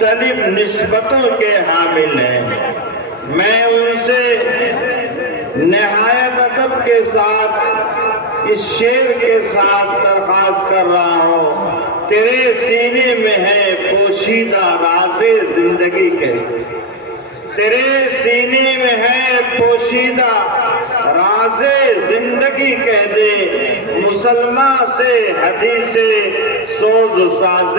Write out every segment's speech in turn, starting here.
مختلف نسبتوں کے حامل ہیں۔ میں ان سے نہایت ادب کے ساتھ اس شعر کے ساتھ درخواست کر رہا ہوں، تیرے سینے میں ہے پوشیدہ راز زندگی کے، تیرے سینے میں ہے پوشیدہ راز زندگی کہہ دے، مسلمان سے حدیث سوز ساز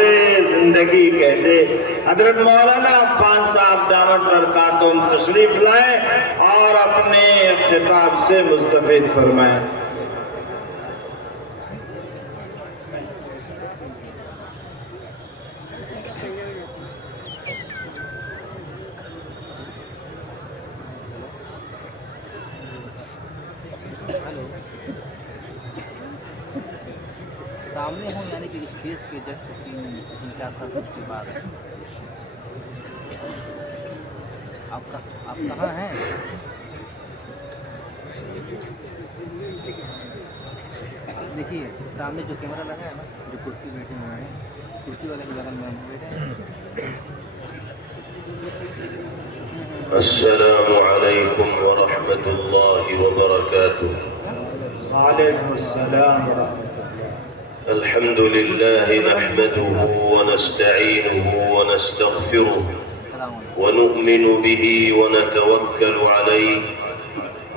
زندگی کہہ دے۔ حضرت مولانا عفان صاحب دامت برکاتہم تشریف لائیں اور اپنے خطاب سے مستفید فرمائیں۔ سامنے ہوں یعنی کہ فیس پہ جب تین چار سال کچھ کے بعد آپ کہاں ہیں؟ دیکھیے سامنے جو کیمرہ لگا ہے نا، جو کرسی بیٹھے ہوئے ہیں، کرسی والے کے بغل میں ہم بیٹھے ہیں۔ السلام علیکم ورحمۃ اللہ وبرکاتہ۔ وعلیکم السلام ورحمۃ اللہ۔ الحمد لله نحمده ونستعينه ونستغفره ونؤمن به ونتوكل عليه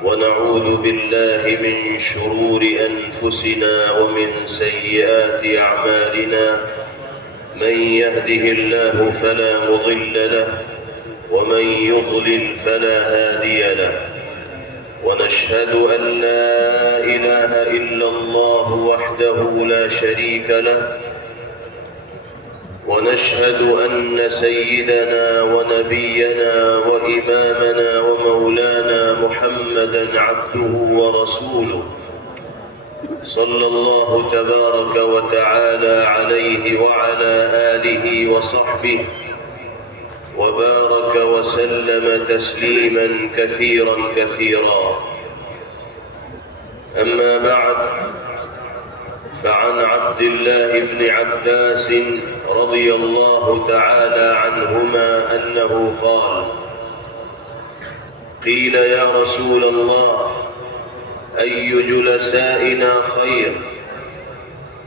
ونعوذ بالله من شرور أنفسنا ومن سيئات أعمالنا، من يهده الله فلا مضل له ومن يضلل فلا هادي له، ونشهد أن لا إله إلا الله وحده لا شريك له، ونشهد أن سيدنا ونبينا وإمامنا ومولانا محمدا عبده ورسوله، صلى الله تبارك وتعالى عليه وعلى آله وصحبه وبارك وسلم تسليما كثيرا كثيرا. أما بعد، فعن عبد الله بن عباس رضي الله تعالى عنهما أنه قال: قيل يا رسول الله أي جلسائنا خير؟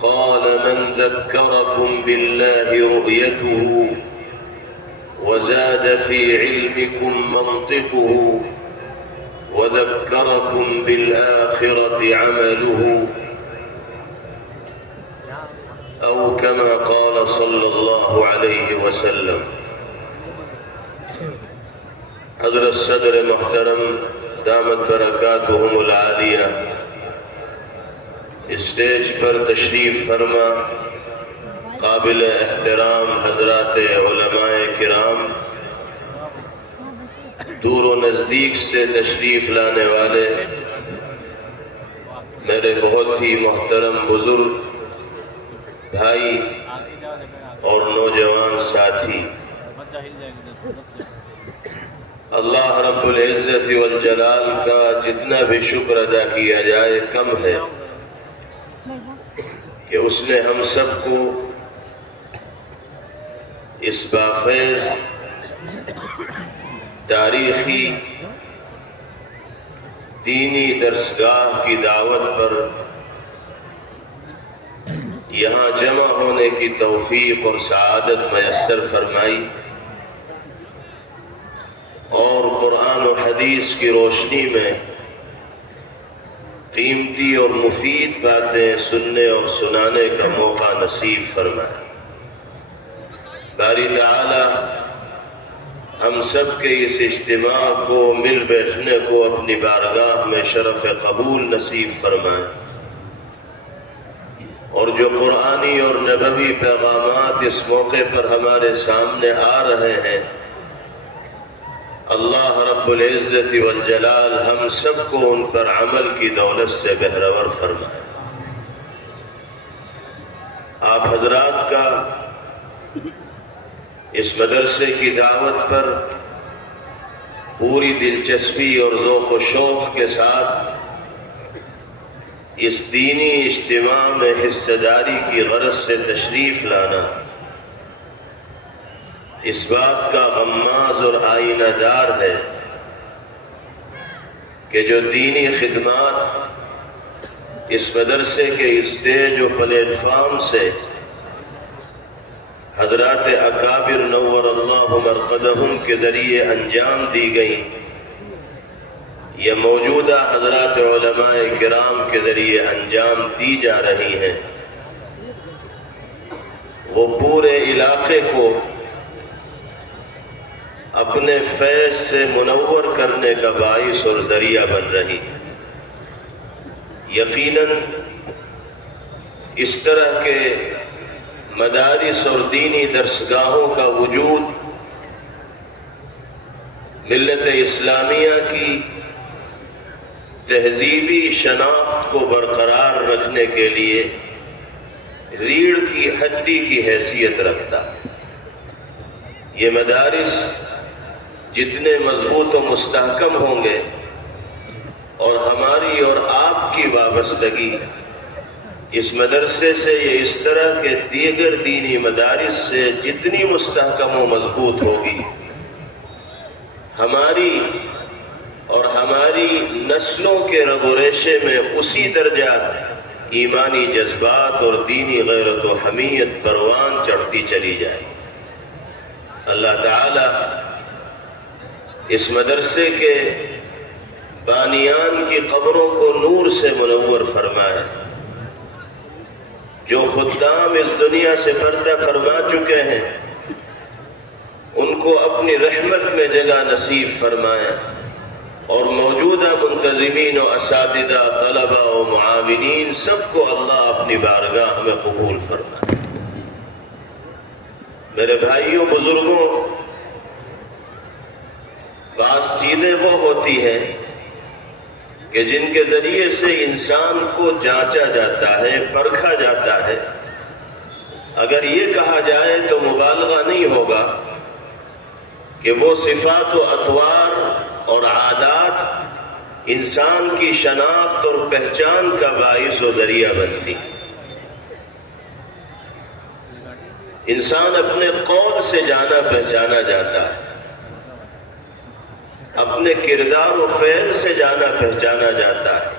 قال: من ذكركم بالله رؤيته وزاد في علمكم منطقه وذكركم بالآخرة عمله، أو كما قال صلى الله عليه وسلم۔ حضرت صدر محترم دامت برکاتہم العالیہ اسٹیج پر تشریف فرما قابل احترام حضرات علماء کرام، دور و نزدیک سے تشریف لانے والے میرے بہت ہی محترم بزرگ بھائی اور نوجوان ساتھی، اللہ رب العزت والجلال کا جتنا بھی شکر ادا کیا جائے کم ہے کہ اس نے ہم سب کو اس بافیض تاریخی دینی درسگاہ کی دعوت پر یہاں جمع ہونے کی توفیق اور سعادت میسر فرمائی، اور قرآن و حدیث کی روشنی میں قیمتی اور مفید باتیں سننے اور سنانے کا موقع نصیب فرمایا۔ باری تعالی ہم سب کے اس اجتماع کو، مل بیٹھنے کو اپنی بارگاہ میں شرف قبول نصیب فرمائے، اور جو قرآنی اور نبوی پیغامات اس موقع پر ہمارے سامنے آ رہے ہیں، اللہ رب العزت والجلال ہم سب کو ان پر عمل کی دولت سے بہرور فرمائے۔ آپ حضرات کا اس مدرسے کی دعوت پر پوری دلچسپی اور ذوق و شوق کے ساتھ اس دینی اجتماع میں حصہ داری کی غرض سے تشریف لانا اس بات کا غماز اور آئینہ دار ہے کہ جو دینی خدمات اس مدرسے کے اسٹیج و پلیٹ فارم سے حضرات اکابر نور اللہ مرقدہم کے ذریعے انجام دی گئی، یہ موجودہ حضرات علماء کرام کے ذریعے انجام دی جا رہی ہیں، وہ پورے علاقے کو اپنے فیض سے منور کرنے کا باعث اور ذریعہ بن رہی۔ یقیناً اس طرح کے مدارس اور دینی درسگاہوں کا وجود ملت اسلامیہ کی تہذیبی شناخت کو برقرار رکھنے کے لیے ریڑھ کی ہڈی کی حیثیت رکھتا ہے۔ یہ مدارس جتنے مضبوط و مستحکم ہوں گے اور ہماری اور آپ کی وابستگی اس مدرسے سے یہ اس طرح کے دیگر دینی مدارس سے جتنی مستحکم و مضبوط ہوگی، ہماری اور ہماری نسلوں کے رگ و ریشے میں اسی درجہ ایمانی جذبات اور دینی غیرت و حمیت پروان چڑھتی چلی جائے۔ اللہ تعالی اس مدرسے کے بانیان کی قبروں کو نور سے منور فرمائے، جو خدام اس دنیا سے پردہ فرما چکے ہیں ان کو اپنی رحمت میں جگہ نصیب فرمائے، اور موجودہ منتظمین و اساتذہ، طلبہ و معاونین سب کو اللہ اپنی بارگاہ میں قبول فرمائے۔ میرے بھائیوں بزرگوں، بعض چیزیں وہ ہوتی ہیں کہ جن کے ذریعے سے انسان کو جانچا جاتا ہے، پرکھا جاتا ہے۔ اگر یہ کہا جائے تو مبالغہ نہیں ہوگا کہ وہ صفات و اطوار اور عادات انسان کی شناخت اور پہچان کا باعث و ذریعہ بنتی۔ انسان اپنے قول سے جانا پہچانا جاتا ہے، اپنے کردار و فعل سے جانا پہچانا جاتا ہے،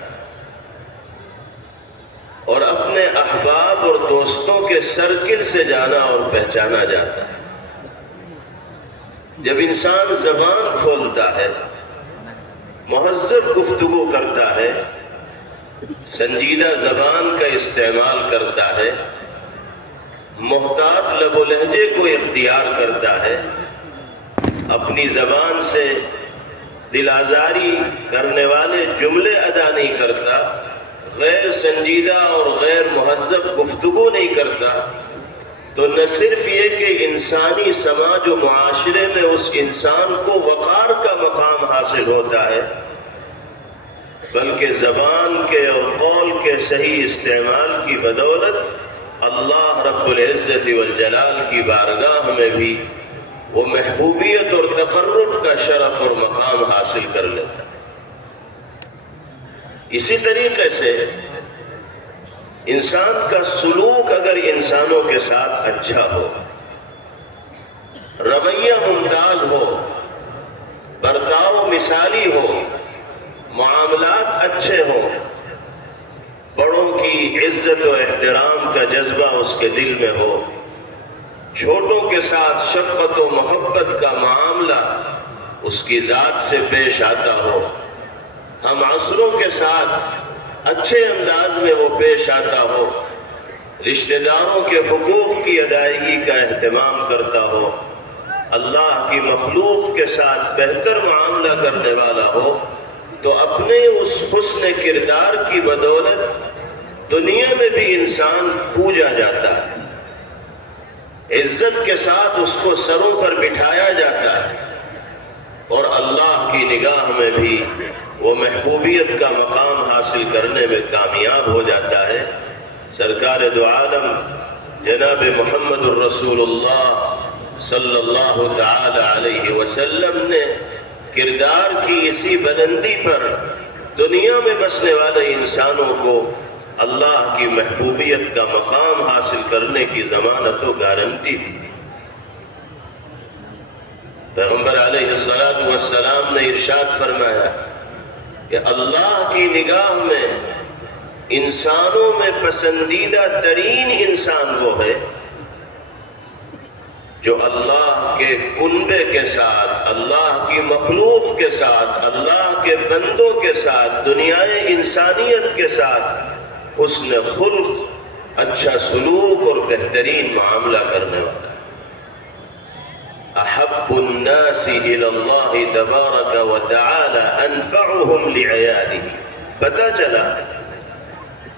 اور اپنے احباب اور دوستوں کے سرکل سے جانا اور پہچانا جاتا ہے۔ جب انسان زبان کھولتا ہے، مہذب گفتگو کرتا ہے، سنجیدہ زبان کا استعمال کرتا ہے، محتاط لب و لہجے کو اختیار کرتا ہے، اپنی زبان سے دل آزاری کرنے والے جملے ادا نہیں کرتا، غیر سنجیدہ اور غیر مہذب گفتگو نہیں کرتا، تو نہ صرف یہ کہ انسانی سماج و معاشرے میں اس انسان کو وقار کا مقام حاصل ہوتا ہے، بلکہ زبان کے اور قول کے صحیح استعمال کی بدولت اللہ رب العزت والجلال کی بارگاہ میں بھی وہ محبوبیت اور تقرب کا شرف اور مقام حاصل کر لیتا ہے۔ اسی طریقے سے انسان کا سلوک اگر انسانوں کے ساتھ اچھا ہو، رویہ ممتاز ہو، برتاؤ مثالی ہو، معاملات اچھے ہوں، بڑوں کی عزت و احترام کا جذبہ اس کے دل میں ہو، چھوٹوں کے ساتھ شفقت و محبت کا معاملہ اس کی ذات سے پیش آتا ہو، ہم عصروں کے ساتھ اچھے انداز میں وہ پیش آتا ہو، رشتہ داروں کے حقوق کی ادائیگی کا اہتمام کرتا ہو، اللہ کی مخلوق کے ساتھ بہتر معاملہ کرنے والا ہو، تو اپنے اس حسن کردار کی بدولت دنیا میں بھی انسان پوجا جاتا ہے، عزت کے ساتھ اس کو سروں پر بٹھایا جاتا ہے، اور اللہ کی نگاہ میں بھی وہ محبوبیت کا مقام حاصل کرنے میں کامیاب ہو جاتا ہے۔ سرکار دو عالم جناب محمد الرسول اللہ صلی اللہ تعالی علیہ وسلم نے کردار کی اسی بلندی پر دنیا میں بسنے والے انسانوں کو اللہ کی محبوبیت کا مقام حاصل کرنے کی ضمانت و گارنٹی دی۔ پیغمبر علیہ السلام نے ارشاد فرمایا کہ اللہ کی نگاہ میں انسانوں میں پسندیدہ ترین انسان وہ ہے جو اللہ کے کنبے کے ساتھ، اللہ کی مخلوق کے ساتھ، اللہ کے بندوں کے ساتھ، دنیائے انسانیت کے ساتھ حسن خلق، اچھا سلوک اور بہترین معاملہ کرنے والا ہے۔ احب الناس الى اللہ تبارک و تعالی انفعهم لعیاله۔ پتہ چلا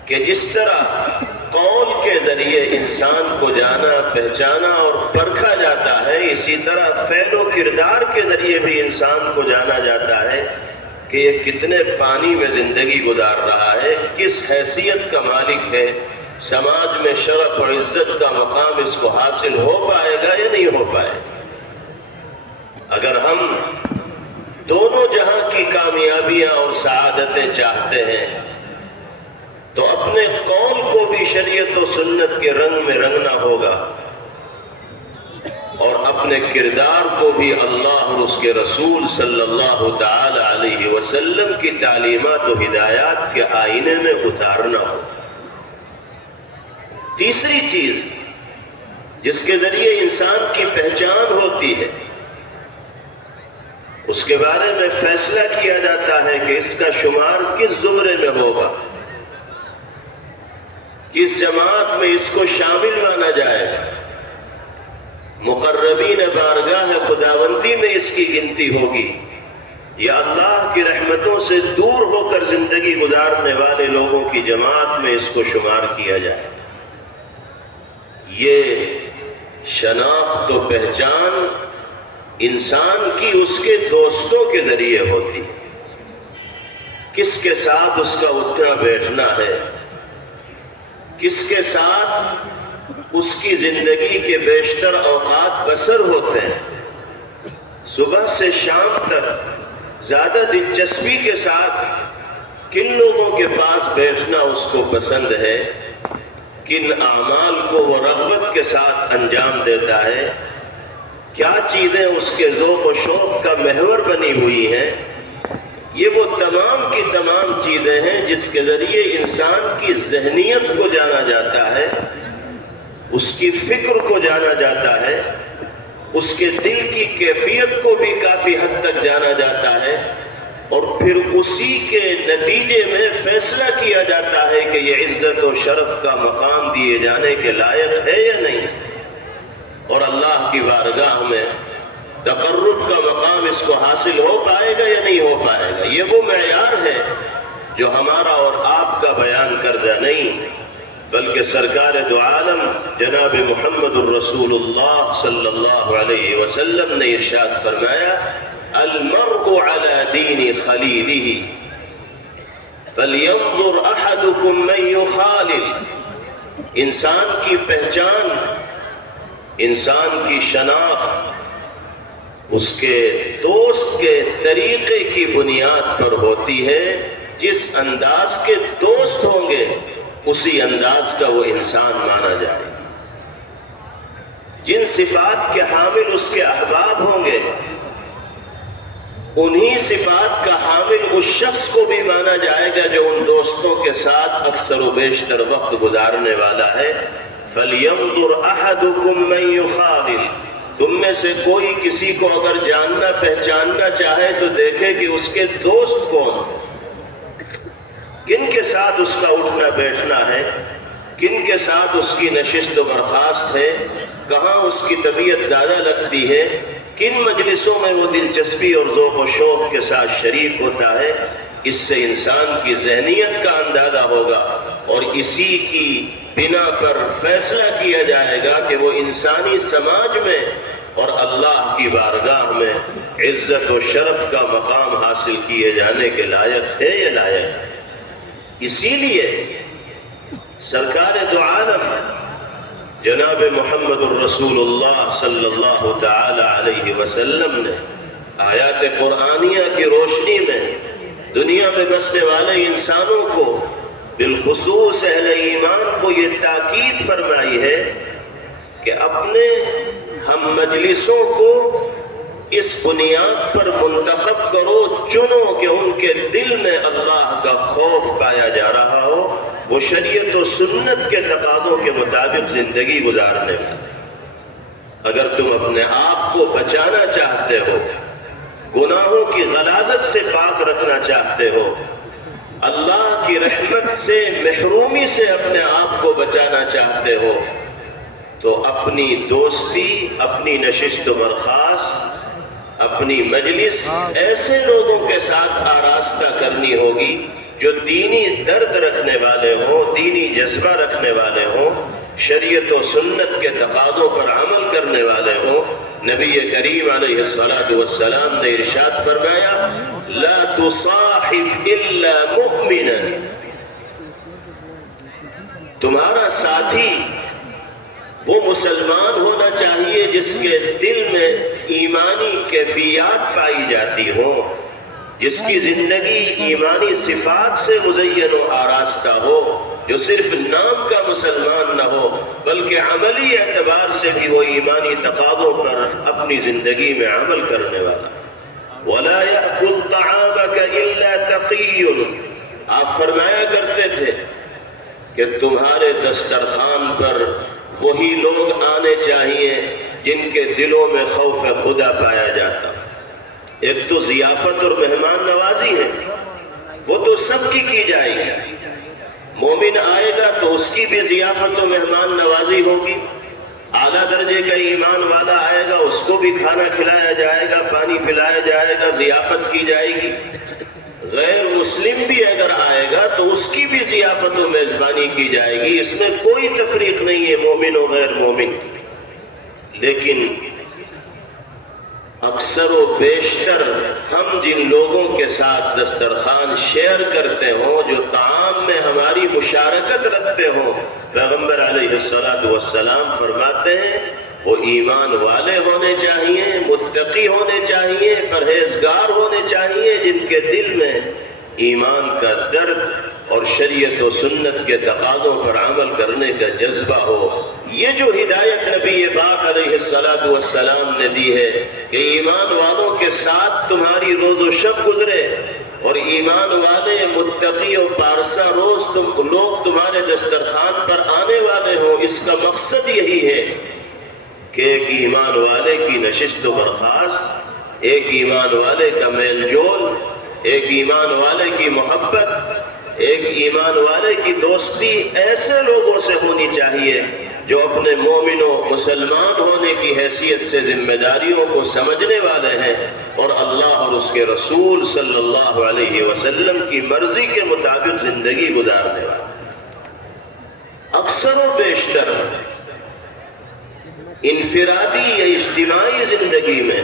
کہ جس طرح قول کے ذریعے انسان کو جانا، پہچانا اور پرکھا جاتا ہے، اسی طرح فعل و کردار کے ذریعے بھی انسان کو جانا جاتا ہے کہ یہ کتنے پانی میں زندگی گزار رہا ہے، کس حیثیت کا مالک ہے، سماج میں شرف اور عزت کا مقام اس کو حاصل ہو پائے گا یا نہیں ہو پائے گا۔ اگر ہم دونوں جہاں کی کامیابیاں اور سعادتیں چاہتے ہیں تو اپنے قول کو بھی شریعت و سنت کے رنگ میں رنگنا ہوگا، اور اپنے کردار کو بھی اللہ اور اس کے رسول صلی اللہ تعالی علیہ وسلم کی تعلیمات و ہدایات کے آئینے میں اتارنا ہوگا۔ تیسری چیز جس کے ذریعے انسان کی پہچان ہوتی ہے، اس کے بارے میں فیصلہ کیا جاتا ہے کہ اس کا شمار کس زمرے میں ہوگا، کس جماعت میں اس کو شامل مانا جائے گا، مقربین بارگاہ خداوندی میں اس کی گنتی ہوگی یا اللہ کی رحمتوں سے دور ہو کر زندگی گزارنے والے لوگوں کی جماعت میں اس کو شمار کیا جائے۔ یہ شناخت و پہچان انسان کی اس کے دوستوں کے ذریعے ہوتی، کس کے ساتھ اس کا اٹھنا بیٹھنا ہے، کس کے ساتھ اس کی زندگی کے بیشتر اوقات بسر ہوتے ہیں۔ صبح سے شام تک زیادہ دلچسپی کے ساتھ کن لوگوں کے پاس بیٹھنا اس کو پسند ہے، کن اعمال کو وہ رغبت کے ساتھ انجام دیتا ہے، کیا چیزیں اس کے ذوق و شوق کا محور بنی ہوئی ہیں۔ یہ وہ تمام کی تمام چیزیں ہیں جس کے ذریعے انسان کی ذہنیت کو جانا جاتا ہے، اس کی فکر کو جانا جاتا ہے، اس کے دل کی کیفیت کو بھی کافی حد تک جانا جاتا ہے، اور پھر اسی کے نتیجے میں فیصلہ کیا جاتا ہے کہ یہ عزت و شرف کا مقام دیے جانے کے لائق ہے یا نہیں، اور اللہ کی بارگاہ میں تقرب کا مقام اس کو حاصل ہو پائے گا یا نہیں ہو پائے گا۔ یہ وہ معیار ہے جو ہمارا اور آپ کا بیان کردہ نہیں، بلکہ سرکار دو عالم جناب محمد الرسول اللہ صلی اللہ علیہ وسلم نے ارشاد فرمایا، المرء على دین خلیلہ فلینظر احدکم من یخالل۔ انسان کی پہچان، انسان کی شناخت اس کے دوست کے طریقے کی بنیاد پر ہوتی ہے۔ جس انداز کے دوست ہوں گے اسی انداز کا وہ انسان مانا جائے، جن صفات کے حامل اس کے احباب ہوں گے انہی صفات کا حامل اس شخص کو بھی مانا جائے گا جو ان دوستوں کے ساتھ اکثر و بیشتر وقت گزارنے والا ہے۔ فَلْيَنْظُرْ أَحَدُكُمْ مَنْ يُخَالِلْ۔ تم میں سے کوئی کسی کو اگر جاننا پہچاننا چاہے تو دیکھے کہ اس کے دوست کون، کن کے ساتھ اس کا اٹھنا بیٹھنا ہے، کن کے ساتھ اس کی نشست و برخاست ہے، کہاں اس کی طبیعت زیادہ لگتی ہے، کن مجلسوں میں وہ دلچسپی اور ذوق و شوق کے ساتھ شریک ہوتا ہے۔ اس سے انسان کی ذہنیت کا اندازہ ہوگا اور اسی کی بنا پر فیصلہ کیا جائے گا کہ وہ انسانی سماج میں اور اللہ کی بارگاہ میں عزت و شرف کا مقام حاصل کیے جانے کے لائق ہے یا لائق ہے۔ اسی لیے سرکار دو عالم جناب محمد الرسول اللہ صلی اللہ تعالی علیہ وسلم نے آیات قرآنیہ کی روشنی میں دنیا میں بسنے والے انسانوں کو، بالخصوص اہل ایمان کو یہ تاکید فرمائی ہے کہ اپنے ہم مجلسوں کو اس بنیاد پر منتخب کرو، چنو کہ ان کے دل میں اللہ کا خوف پایا جا رہا ہو، وہ شریعت و سنت کے تقاضوں کے مطابق زندگی گزارنے والے۔ اگر تم اپنے آپ کو بچانا چاہتے ہو، گناہوں کی غلاظت سے پاک رکھنا چاہتے ہو، اللہ کی رحمت سے، محرومی سے اپنے آپ کو بچانا چاہتے ہو، تو اپنی دوستی، اپنی نشست و برخاست، اپنی مجلس ایسے لوگوں کے ساتھ آراستہ کرنی ہوگی جو دینی درد رکھنے والے ہوں، دینی جذبہ رکھنے والے ہوں، شریعت و سنت کے تقاضوں پر عمل کرنے والے ہوں۔ نبی کریم علیہ السلام نے ارشاد فرمایا، لا تصاحب الا مؤمنا، تمہارا ساتھی وہ مسلمان ہونا چاہیے جس کے دل میں ایمانی کیفیات پائی جاتی ہوں، جس کی زندگی ایمانی صفات سے مزین و آراستہ ہو، جو صرف نام کا مسلمان نہ ہو بلکہ عملی اعتبار سے بھی وہ ایمانی تقاضوں پر اپنی زندگی میں عمل کرنے والا۔ وَلَا يَأْكُلْ طَعَامَكَ إِلَّا تَقِيٌّ، آپ فرمایا کرتے تھے کہ تمہارے دسترخوان پر وہی لوگ آنے چاہیے جن کے دلوں میں خوف خدا پایا جاتا۔ ایک تو ضیافت اور مہمان نوازی ہے، وہ تو سب کی جائے گی۔ مومن آئے گا تو اس کی بھی ضیافت و مہمان نوازی ہوگی، اعلیٰ درجے کا ایمان والا آئے گا اس کو بھی کھانا کھلایا جائے گا، پانی پلایا جائے گا، ضیافت کی جائے گی۔ غیر مسلم بھی اگر آئے گا تو اس کی بھی ضیافت و میزبانی کی جائے گی، اس میں کوئی تفریق نہیں ہے مومن و غیر مومن کی۔ لیکن اکثر و بیشتر ہم جن لوگوں کے ساتھ دسترخوان شیئر کرتے ہوں، جو طعام میں ہماری مشارکت رکھتے ہوں، پیغمبر علیہ السلام فرماتے ہیں وہ ایمان والے ہونے چاہیے، متقی ہونے چاہیے، پرہیزگار ہونے چاہیے، جن کے دل میں ایمان کا درد اور شریعت و سنت کے تقاضوں پر عمل کرنے کا جذبہ ہو۔ یہ جو ہدایت نبی پاک علیہ السلام نے دی ہے کہ ایمان والوں کے ساتھ تمہاری روز و شب گزرے، اور ایمان والے متقی و پارسا روز لوگ تمہارے دسترخوان پر آنے والے ہوں، اس کا مقصد یہی ہے کہ ایک ایمان والے کی نشست و برخاست، ایک ایمان والے کا میل جول، ایک ایمان والے کی محبت، ایک ایمان والے کی دوستی ایسے لوگوں سے ہونی چاہیے جو اپنے مومن و مسلمان ہونے کی حیثیت سے ذمہ داریوں کو سمجھنے والے ہیں اور اللہ اور اس کے رسول صلی اللہ علیہ وسلم کی مرضی کے مطابق زندگی گزارنے والے۔ اکثر و بیشتر انفرادی یا اجتماعی زندگی میں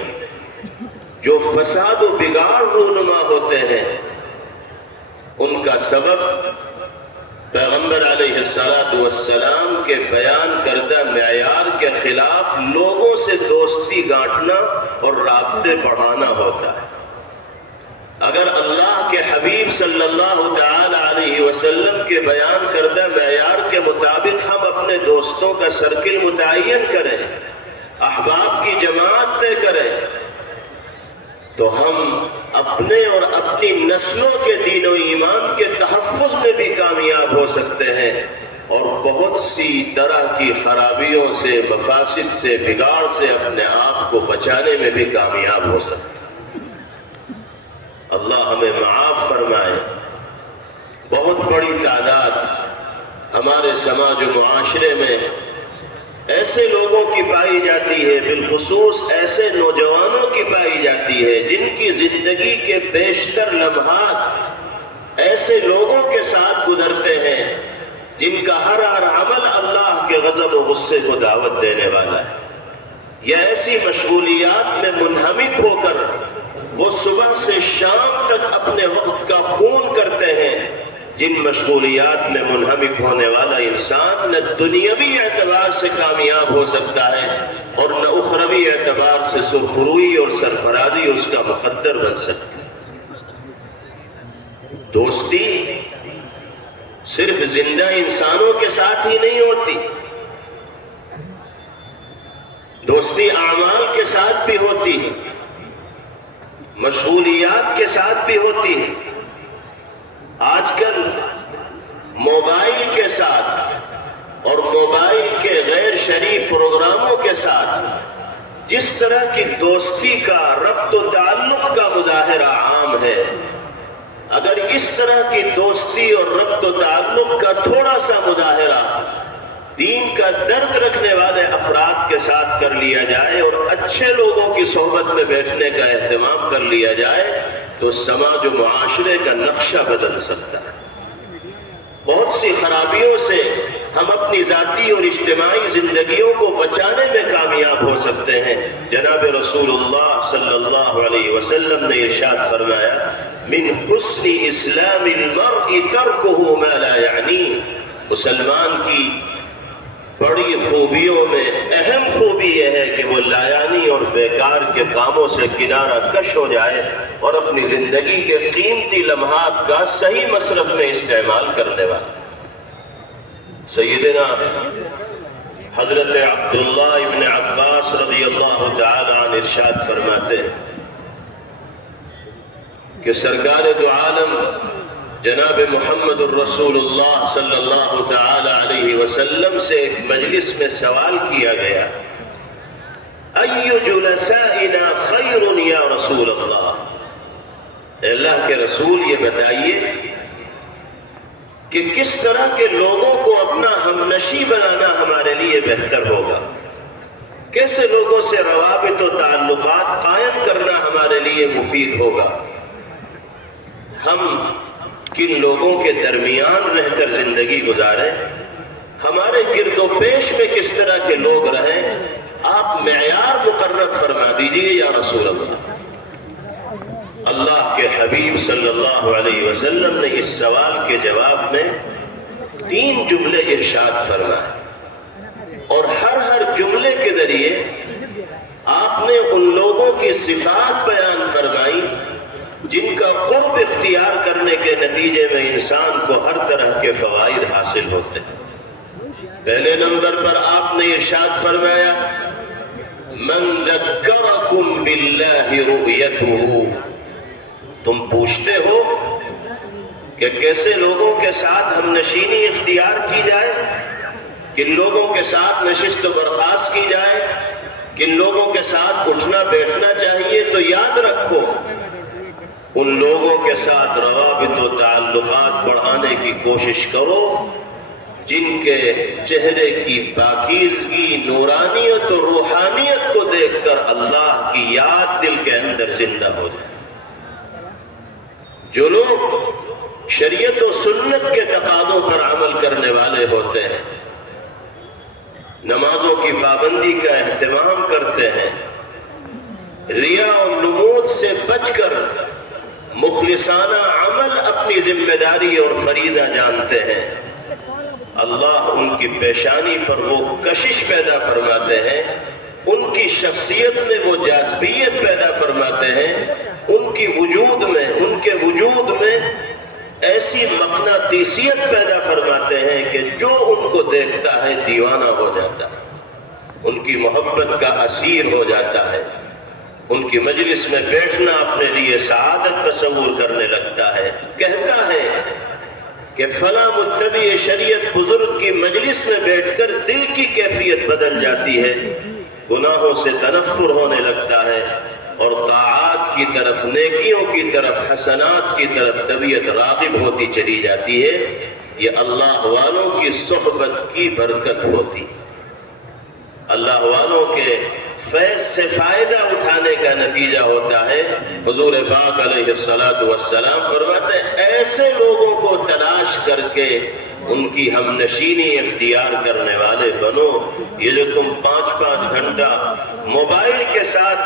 جو فساد و بگاڑ رونما ہوتے ہیں، ان کا سبب پیغمبر علیہ السلام کے بیان کردہ معیار کے خلاف لوگوں سے دوستی گانٹنا اور رابطے بڑھانا ہوتا ہے۔ اگر اللہ کے حبیب صلی اللہ تعالی علیہ وسلم کے بیان کردہ معیار کے مطابق ہم اپنے دوستوں کا سرکل متعین کریں، احباب کی جماعت طے کریں، تو ہم اپنے اور اپنی نسلوں کے دین و ایمان کے تحفظ میں بھی کامیاب ہو سکتے ہیں، اور بہت سی طرح کی خرابیوں سے، مفاسد سے، بگاڑ سے اپنے آپ کو بچانے میں بھی کامیاب ہو سکتے ہیں۔ اللہ ہمیں معاف فرمائے۔ بہت بڑی تعداد ہمارے سماج و معاشرے میں ایسے لوگوں کی پائی جاتی ہے، بالخصوص ایسے نوجوانوں کی پائی جاتی ہے جن کی زندگی کے بیشتر لمحات ایسے لوگوں کے ساتھ گزرتے ہیں جن کا ہر عمل اللہ کے غضب و غصے کو دعوت دینے والا ہے، یا ایسی مشغولیات میں منہمک ہو کر وہ صبح سے شام تک اپنے وقت کا خون کرتے ہیں، جن مشغولیات میں منہمک ہونے والا انسان نہ دنیاوی اعتبار سے کامیاب ہو سکتا ہے اور نہ اخروی اعتبار سے سرخروئی اور سرفرازی اس کا مقدر بن سکتی ہے۔ دوستی صرف زندہ انسانوں کے ساتھ ہی نہیں ہوتی، دوستی اعمال کے ساتھ بھی ہوتی ہے۔ مشغولیات کے ساتھ بھی ہوتی ہے. آج کل موبائل کے ساتھ اور موبائل کے غیر شرعی پروگراموں کے ساتھ جس طرح کی دوستی کا، ربط و تعلق کا مظاہرہ عام ہے، اگر اس طرح کی دوستی اور ربط و تعلق کا تھوڑا سا مظاہرہ دین کا درد رکھنے والے افراد کے ساتھ کر لیا جائے اور اچھے لوگوں کی صحبت میں بیٹھنے کا اہتمام کر لیا جائے تو سماج و معاشرے کا نقشہ بدل سکتا ہے. بہت سی خرابیوں سے ہم اپنی ذاتی اور اجتماعی زندگیوں کو بچانے میں کامیاب ہو سکتے ہیں. جناب رسول اللہ صلی اللہ علیہ وسلم نے ارشاد فرمایا من حسن اسلام المرء ترکہ ما لا یعنی. مسلمان کی بڑی خوبیوں میں اہم خوبی یہ ہے کہ وہ لایانی اور بیکار کے کاموں سے کنارہ کش ہو جائے اور اپنی زندگی کے قیمتی لمحات کا صحیح مصرف میں استعمال کرنے والا. سیدنا حضرت عبداللہ ابن عباس رضی اللہ تعالی عنہ ارشاد فرماتے ہیں کہ سرکار دو عالم جناب محمد الرسول اللہ صلی اللہ تعالی علیہ وسلم سے ایک مجلس میں سوال کیا گیا ای جلسائنا خیر یا رسول اللہ. اللہ کے رسول یہ بتائیے کہ کس طرح کے لوگوں کو اپنا ہمنشی بنانا ہمارے لیے بہتر ہوگا، کیسے لوگوں سے روابط و تعلقات قائم کرنا ہمارے لیے مفید ہوگا، ہم کن لوگوں کے درمیان رہ کر زندگی گزاریں، ہمارے گرد و پیش میں کس طرح کے لوگ رہیں. آپ معیار مقرر فرما دیجئے یا رسول اللہ. اللہ کے حبیب صلی اللہ علیہ وسلم نے اس سوال کے جواب میں 3 جملے ارشاد فرمائے اور ہر جملے کے ذریعے آپ نے ان لوگوں کی صفات بیان فرمائی جن کا قرب اختیار کرنے کے نتیجے میں انسان کو ہر طرح کے فوائد حاصل ہوتے ہیں. پہلے نمبر پر آپ نے ارشاد فرمایا من ذکرکم باللہ رؤیتہ. تم پوچھتے ہو کہ کیسے لوگوں کے ساتھ ہم نشینی اختیار کی جائے، کن لوگوں کے ساتھ نشست و برخاست کی جائے، کن لوگوں کے ساتھ اٹھنا بیٹھنا چاہیے. تو یاد رکھو ان لوگوں کے ساتھ روابط و تعلقات بڑھانے کی کوشش کرو جن کے چہرے کی پاکیزگی، نورانیت و روحانیت کو دیکھ کر اللہ کی یاد دل کے اندر زندہ ہو جائے. جو لوگ شریعت و سنت کے تقاضوں پر عمل کرنے والے ہوتے ہیں، نمازوں کی پابندی کا اہتمام کرتے ہیں، ریا و نمود سے بچ کر مخلصانہ عمل اپنی ذمہ داری اور فریضہ جانتے ہیں، اللہ ان کی پیشانی پر وہ کشش پیدا فرماتے ہیں، ان کی شخصیت میں وہ جاذبیت پیدا فرماتے ہیں، ان کے وجود میں ایسی مقناطیسیت پیدا فرماتے ہیں کہ جو ان کو دیکھتا ہے دیوانہ ہو جاتا ہے، ان کی محبت کا اسیر ہو جاتا ہے، ان کی مجلس میں بیٹھنا اپنے لیے سعادت تصور کرنے لگتا ہے. کہتا ہے کہ فلاں متبع شریعت بزرگ کی مجلس میں بیٹھ کر دل کی کیفیت بدل جاتی ہے، گناہوں سے تنفر ہونے لگتا ہے اور طاعات کی طرف، نیکیوں کی طرف، حسنات کی طرف طبیعت راغب ہوتی چلی جاتی ہے. یہ اللہ والوں کی صحبت کی برکت ہوتی، اللہ والوں کے فیض سے فائدہ اٹھانے کا نتیجہ ہوتا ہے. حضور پاک علیہ السلام فرماتے ہیں ایسے لوگوں کو تلاش کر کے ان کی ہم نشینی اختیار کرنے والے بنو. یہ جو تم 5-5 گھنٹہ موبائل کے ساتھ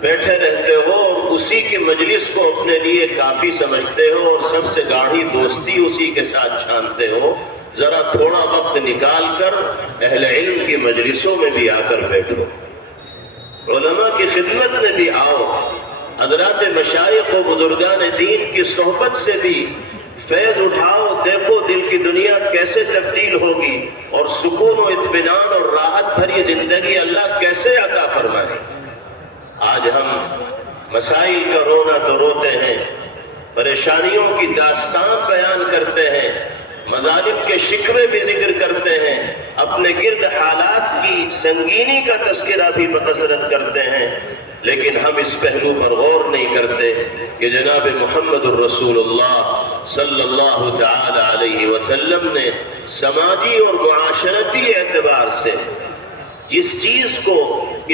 بیٹھے رہتے ہو اور اسی کی مجلس کو اپنے لیے کافی سمجھتے ہو اور سب سے گاڑھی دوستی اسی کے ساتھ چھانتے ہو، ذرا تھوڑا وقت نکال کر اہل علم کی مجلسوں میں بھی آ کر بیٹھو، علماء کی خدمت میں بھی آؤ، حضرات مشائخ و بزرگان دین کی صحبت سے بھی فیض اٹھاؤ. دیکھو دل کی دنیا کیسے تبدیل ہوگی اور سکون و اطمینان اور راحت بھری زندگی اللہ کیسے عطا فرمائے. آج ہم مسائل کا رونا تو روتے ہیں، پریشانیوں کی داستان بیان کرتے ہیں، مظالم کے شکوے بھی ذکر کرتے ہیں، اپنے گرد حالات کی سنگینی کا تذکرہ بھی بکثرت کرتے ہیں، لیکن ہم اس پہلو پر غور نہیں کرتے کہ جناب محمد الرسول اللہ صلی اللہ تعالی علیہ وسلم نے سماجی اور معاشرتی اعتبار سے جس چیز کو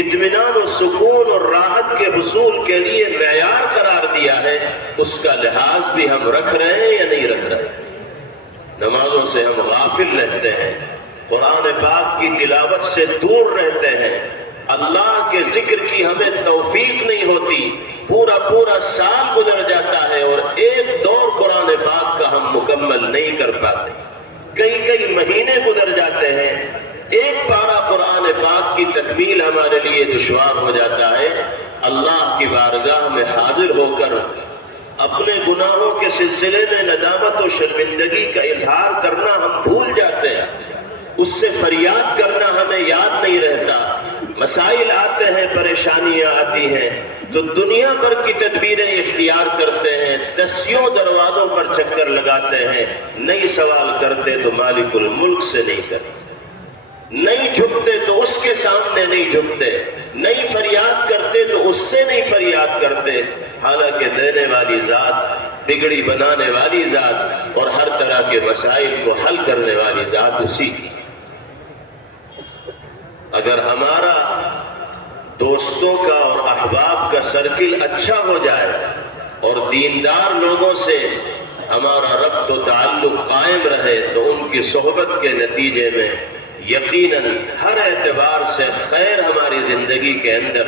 اطمینان و سکون اور راحت کے حصول کے لیے معیار قرار دیا ہے، اس کا لحاظ بھی ہم رکھ رہے ہیں یا نہیں رکھ رہے ہیں؟ نمازوں سے ہم غافل رہتے ہیں، قرآن پاک کی تلاوت سے دور رہتے ہیں، اللہ کے ذکر کی ہمیں توفیق نہیں ہوتی، پورا سال گزر جاتا ہے اور ایک دور قرآن پاک کا ہم مکمل نہیں کر پاتے، کئی مہینے گزر جاتے ہیں، ایک پارہ قرآن پاک کی تکمیل ہمارے لیے دشوار ہو جاتا ہے۔ اللہ کی بارگاہ میں حاضر ہو کر اپنے گناہوں کے سلسلے میں ندامت و شرمندگی کا اظہار کرنا ہم بھول جاتے ہیں، اس سے فریاد کرنا ہمیں یاد نہیں رہتا۔ مسائل آتے ہیں، پریشانیاں آتی ہیں تو دنیا بھر کی تدبیریں اختیار کرتے ہیں، دسیوں دروازوں پر چکر لگاتے ہیں، نہیں سوال کرتے تو مالک الملک سے نہیں کرتے، نہیں جھکتے تو اس کے سامنے نہیں جھکتے، نہیں فریاد کرتے تو اس سے نہیں فریاد کرتے، حالانکہ دینے والی ذات، بگڑی بنانے والی ذات اور ہر طرح کے مسائل کو حل کرنے والی ذات اسی کی۔ اگر ہمارا دوستوں کا اور احباب کا سرکل اچھا ہو جائے اور دیندار لوگوں سے ہمارا ربط و تعلق قائم رہے تو ان کی صحبت کے نتیجے میں یقیناً ہر اعتبار سے خیر ہماری زندگی کے اندر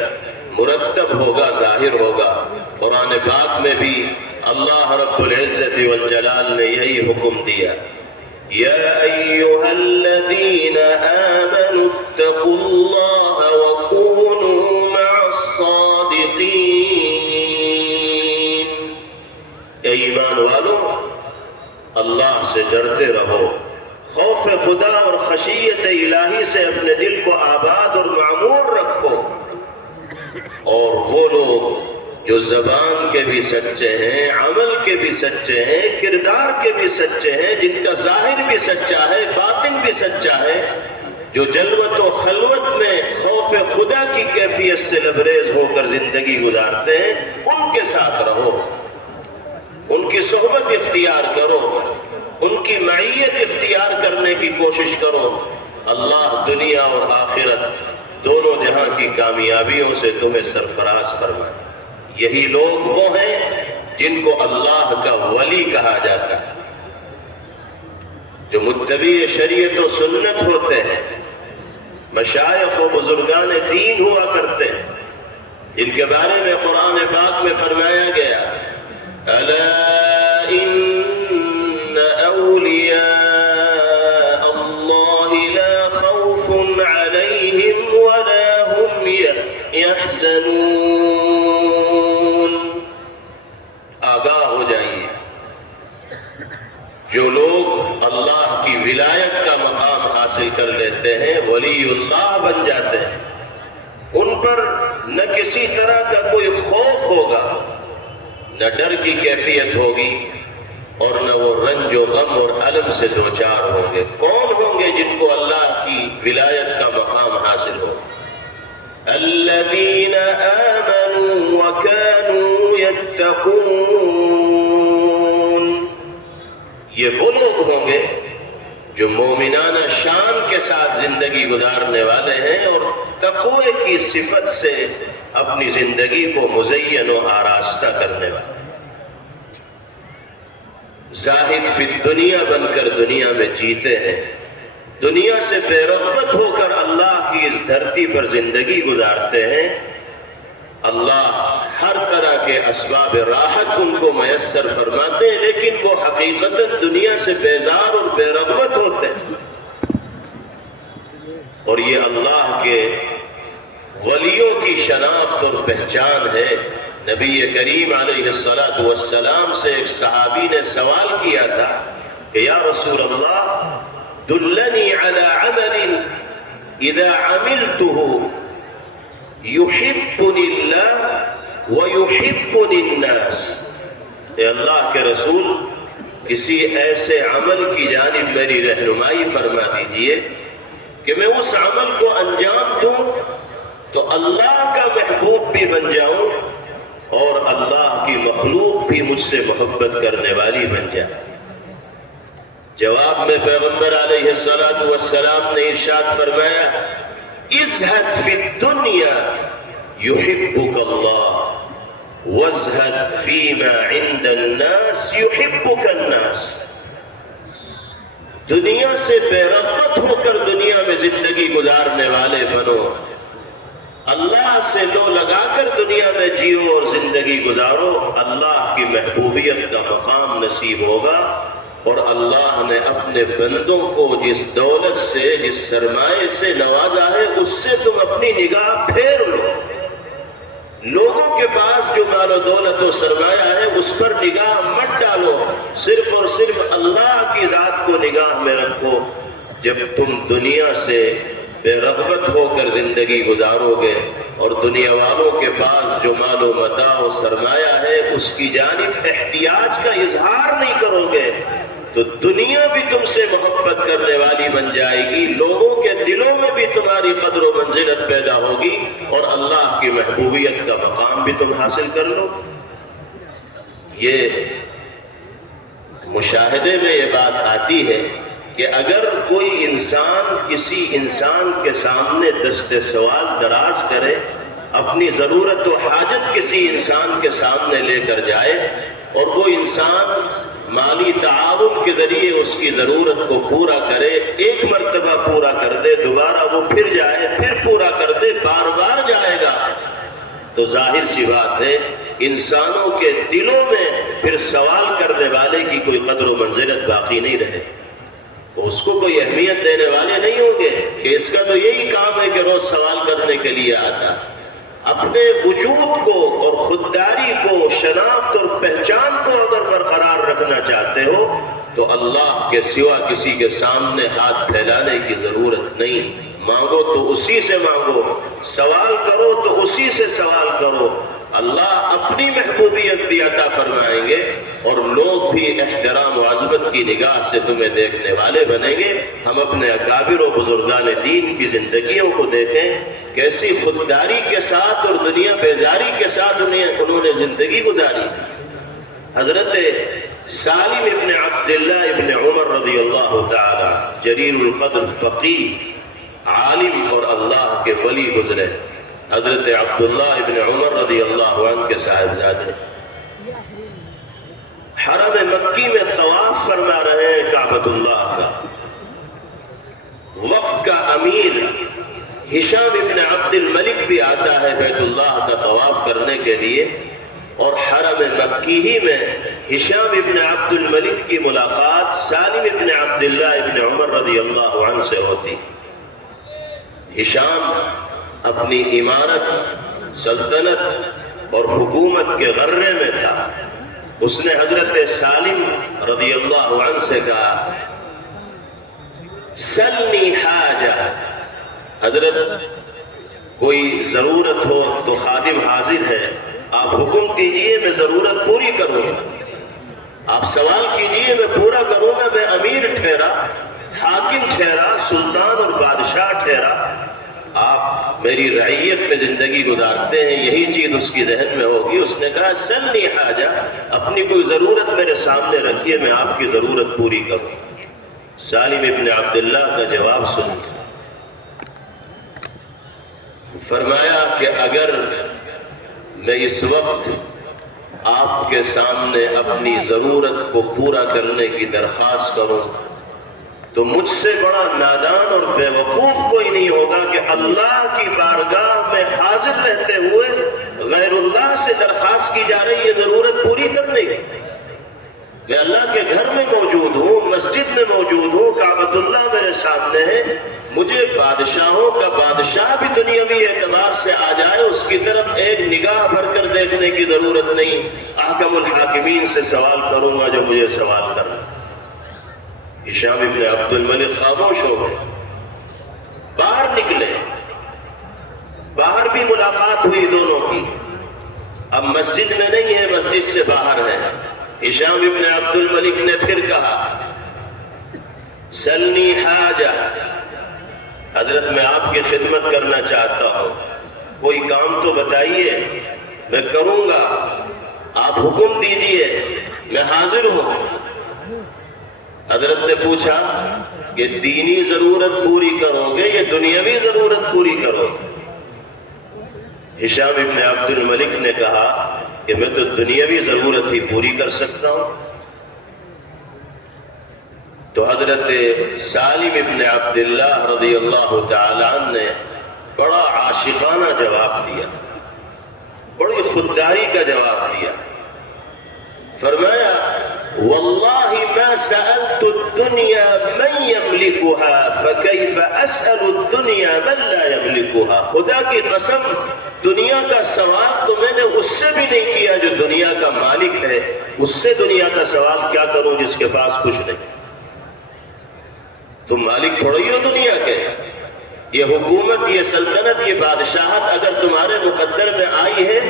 مرتب ہوگا، ظاہر ہوگا۔ قرآن پاک میں بھی اللہ رب العزت والجلال نے یہی حکم دیا، یا ایھا الذین آمنوا اتقوا اللہ وکونوا مع الصادقین، اے ایمان والو اللہ سے ڈرتے رہو، خوف خدا اور خشیت الہی سے اپنے دل کو آباد اور معمور رکھو، اور وہ لوگ جو زبان کے بھی سچے ہیں، عمل کے بھی سچے ہیں، کردار کے بھی سچے ہیں، جن کا ظاہر بھی سچا ہے، باطن بھی سچا ہے، جو جلوت و خلوت میں خوف خدا کی کیفیت سے لبریز ہو کر زندگی گزارتے ہیں، ان کے ساتھ رہو، ان کی صحبت اختیار کرو، ان کی معیت اختیار کرنے کی کوشش کرو۔ اللہ دنیا اور آخرت دونوں جہاں کی کامیابیوں سے تمہیں سرفراز فرمائے۔ یہی لوگ وہ ہیں جن کو اللہ کا ولی کہا جاتا ہے، جو متبع شریعت و سنت ہوتے ہیں، مشائخ و بزرگان دین ہوا کرتے ہیں، ان کے بارے میں قرآن پاک میں فرمایا گیا، الا ان اولیاء اللہ لا خوف علیہم ولا هم يحزنون۔ آگاہ ہو جائیے، جو لوگ اللہ کی ولایت کا مقام حاصل کر لیتے ہیں، ولی اللہ بن جاتے ہیں، ان پر نہ کسی طرح کا کوئی خوف ہوگا، نہ ڈر کی کیفیت ہوگی، اور نہ وہ رنج و غم اور الم سے دوچار ہوں گے۔ کون ہوں گے جن کو اللہ کی ولایت کا مقام حاصل ہو؟ الذین آمنوا وکانوا یتقون، یہ وہ لوگ ہوں گے جو مومنانہ شان کے ساتھ زندگی گزارنے والے ہیں اور تقوی کی صفت سے اپنی زندگی کو مزین و آراستہ کرنے والے، زاہد فی الدنیا بن کر دنیا میں جیتے ہیں، دنیا سے بے رغبت ہو کر اللہ کی اس دھرتی پر زندگی گزارتے ہیں۔ اللہ ہر طرح کے اسباب راحت ان کو میسر فرماتے ہیں، لیکن وہ حقیقتاً دنیا سے بیزار اور بے رغبت ہوتے ہیں، اور یہ اللہ کے ولیوں کی شناخت اور پہچان ہے۔ نبی کریم علیہ السلام سے ایک صحابی نے سوال کیا تھا کہ یا رسول اللہ دلنی علی عمل اذا عملته يحبني الله وَيُحِبُّنِ النَّاسِ، اے اللہ کے رسول کسی ایسے عمل کی جانب میری رہنمائی فرما دیجئے کہ میں اس عمل کو انجام دوں تو اللہ کا محبوب بھی بن جاؤں اور اللہ کی مخلوق بھی مجھ سے محبت کرنے والی بن جائے۔ جواب میں پیغمبر علیہ السلام نے ارشاد فرمایا اِزْهَدْ فِي الدُّنْيَا يُحِبُّكَ اللَّهُ وَازْهَدْ فِي مَا عِنْدَ النَّاسِ يُحِبُّكَ النَّاسِ، دنیا سے بے رغبت ہو کر دنیا میں زندگی گزارنے والے بنو، اللہ سے لو لگا کر دنیا میں جیو اور زندگی گزارو، اللہ کی محبوبیت کا مقام نصیب ہوگا، اور اللہ نے اپنے بندوں کو جس دولت سے، جس سرمایے سے نوازا ہے اس سے تم اپنی نگاہ پھیر لو۔ لوگوں کے پاس جو مال و دولت و سرمایہ ہے اس پر نگاہ مت ڈالو، صرف اور صرف اللہ کی ذات کو نگاہ میں رکھو۔ جب تم دنیا سے بے رغبت ہو کر زندگی گزارو گے اور دنیا والوں کے پاس جو مال و متاع و سرمایہ ہے اس کی جانب احتیاج کا اظہار نہیں کرو گے تو دنیا بھی تم سے محبت کرنے والی بن جائے گی، لوگوں کے دلوں میں بھی تمہاری قدر و منزلت پیدا ہوگی اور اللہ کی محبوبیت کا مقام بھی تم حاصل کر لو۔ یہ مشاہدے میں یہ بات آتی ہے کہ اگر کوئی انسان کسی انسان کے سامنے دست سوال دراز کرے، اپنی ضرورت و حاجت کسی انسان کے سامنے لے کر جائے اور وہ انسان مالی تعاون کے ذریعے اس کی ضرورت کو پورا کرے، ایک مرتبہ پورا کر دے، دوبارہ وہ پھر جائے، پھر پورا کر دے، بار بار جائے گا، تو ظاہر سی بات ہے انسانوں کے دلوں میں پھر سوال کرنے والے کی کوئی قدر و منزلت باقی نہیں رہے، تو اس کو کوئی اہمیت دینے والے نہیں ہوں گے کہ اس کا تو یہی کام ہے کہ روز سوال کرنے کے لیے آتا۔ اپنے وجود کو اور خودداری کو، شناخت اور پہچان کو اگر برقرار رکھنا چاہتے ہو تو اللہ کے سوا کسی کے سامنے ہاتھ پھیلانے کی ضرورت نہیں۔ مانگو تو اسی سے مانگو، سوال کرو تو اسی سے سوال کرو، اللہ اپنی محبوبیت بھی عطا فرمائیں گے اور لوگ بھی احترام و عظمت کی نگاہ سے تمہیں دیکھنے والے بنیں گے۔ ہم اپنے اکابر و بزرگان دین کی زندگیوں کو دیکھیں، کیسی خودداری کے ساتھ اور دنیا بیزاری کے ساتھ انہوں نے زندگی گزاری۔ حضرت سالم ابن عبداللہ ابن عمر رضی اللہ تعالی جلیل القدر فقیہ، عالم اور اللہ کے ولی گزرے، حضرت عبداللہ ابن عمر رضی اللہ عنہ کے صاحبزادے، حرم مکی میں طواف فرما رہے ہیں کعبۃ اللہ کا۔ وقت کا امیر ہشام ابن عبد الملک بھی آتا ہے بیت اللہ کا طواف کرنے کے لیے، اور حرم مکی ہی میں ہشام ابن عبد الملک کی ملاقات سالم ابن عبداللہ ابن عمر رضی اللہ عنہ سے ہوتی۔ ہشام اپنی عمارت، سلطنت اور حکومت کے غرے میں تھا۔ اس نے حضرت سالم رضی اللہ عنہ سے کہا سلنی حاجہ، حضرت کوئی ضرورت ہو تو خادم حاضر ہے، آپ حکم کیجئے میں ضرورت پوری کروں گا، آپ سوال کیجئے میں پورا کروں گا۔ میں امیر ٹھہرا، حاکم ٹھہرا، سلطان اور بادشاہ ٹھہرا، آپ میری رعیت میں زندگی گزارتے ہیں، یہی چیز اس کی ذہن میں ہوگی۔ اس نے کہا سلنی حاجہ، اپنی کوئی ضرورت میرے سامنے رکھیے، میں آپ کی ضرورت پوری کروں۔ سالم ابن عبداللہ کا جواب سنیے، فرمایا کہ اگر میں اس وقت آپ کے سامنے اپنی ضرورت کو پورا کرنے کی درخواست کروں تو مجھ سے بڑا نادان اور بے وقوف کوئی نہیں ہوگا کہ اللہ کی بارگاہ میں حاضر رہتے ہوئے غیر اللہ سے درخواست کی جا رہی ہے ضرورت پوری کرنے کی۔ میں اللہ کے گھر میں موجود ہوں، مسجد میں موجود ہوں، کعبۃ اللہ میرے سامنے ہے، مجھے بادشاہوں کا بادشاہ بھی دنیاوی اعتبار سے آ جائے اس کی طرف ایک نگاہ بھر کر دیکھنے کی ضرورت نہیں، احکم الحاکمین سے سوال کروں گا جو مجھے سوال کرنا۔ ہشام ابن عبد الملک خاموش ہو گئے، باہر نکلے، باہر بھی ملاقات ہوئی دونوں کی۔ اب مسجد میں نہیں ہے، مسجد سے باہر ہے۔ ہشام ابن عبد الملک نے پھر کہا سلنی حاجہ، حضرت میں آپ کی خدمت کرنا چاہتا ہوں، کوئی کام تو بتائیے، میں کروں گا، آپ حکم دیجئے، میں حاضر ہوں۔ حضرت نے پوچھا کہ دینی ضرورت پوری کرو گے یا دنیاوی ضرورت پوری کرو گے؟ ہشام ابن عبد الملک نے کہا کہ میں تو دنیاوی ضرورت ہی پوری کر سکتا ہوں۔ تو حضرت سالم ابن عبداللہ رضی اللہ تعالیٰ عنہ نے بڑا عاشقانہ جواب دیا، بڑی خودداری کا جواب دیا۔ فرمایا واللہ ما سألت الدنیا من یملکها فکیف اسأل الدنیا من لا یملکها، خدا کی قسم دنیا کا سوال تو میں نے اس سے بھی نہیں کیا جو دنیا کا مالک ہے، اس سے دنیا کا سوال کیا کروں جس کے پاس کچھ نہیں۔ تم مالک تھوڑی ہو دنیا کے، یہ حکومت، یہ سلطنت، یہ بادشاہت اگر تمہارے مقدر میں آئی ہے